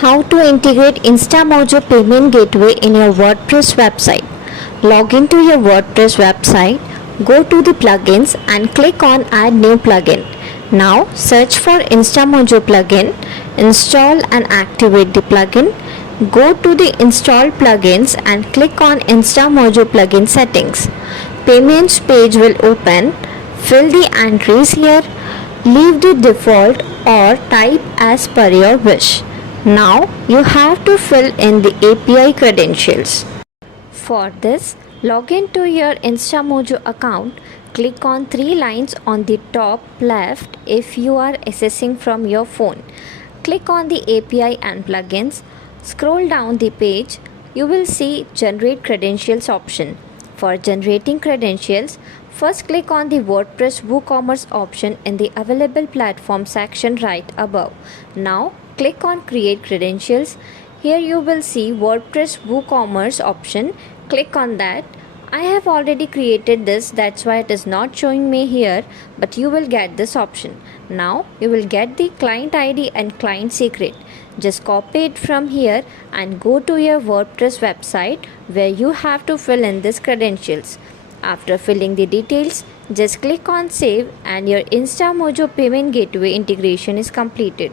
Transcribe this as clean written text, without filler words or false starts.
How to integrate InstaMojo payment gateway in your WordPress website. Log into your WordPress website, go to the plugins and click on add new plugin. Now search for InstaMojo plugin, install and activate the plugin. Go to the install plugins and click on InstaMojo plugin settings. Payments page will open. Fill the entries here. Leave the default or type as per your wish. Now you have to fill in the API credentials. For this, log into your InstaMojo account. Click on three lines on the top left if you are accessing from your phone. Click on the API and plugins. Scroll down the page. You will see Generate Credentials option. For generating credentials, first click on the WordPress WooCommerce option in the Available Platform section right above. Now click on Create Credentials. Here you will see WordPress WooCommerce option. Click on that. I have already created this, that's why it is not showing me here, but you will get this option. Now you will get the client ID and client secret. Just copy it from here and go to your WordPress website where you have to fill in these credentials. After filling the details, just click on save and your InstaMojo payment gateway integration is completed.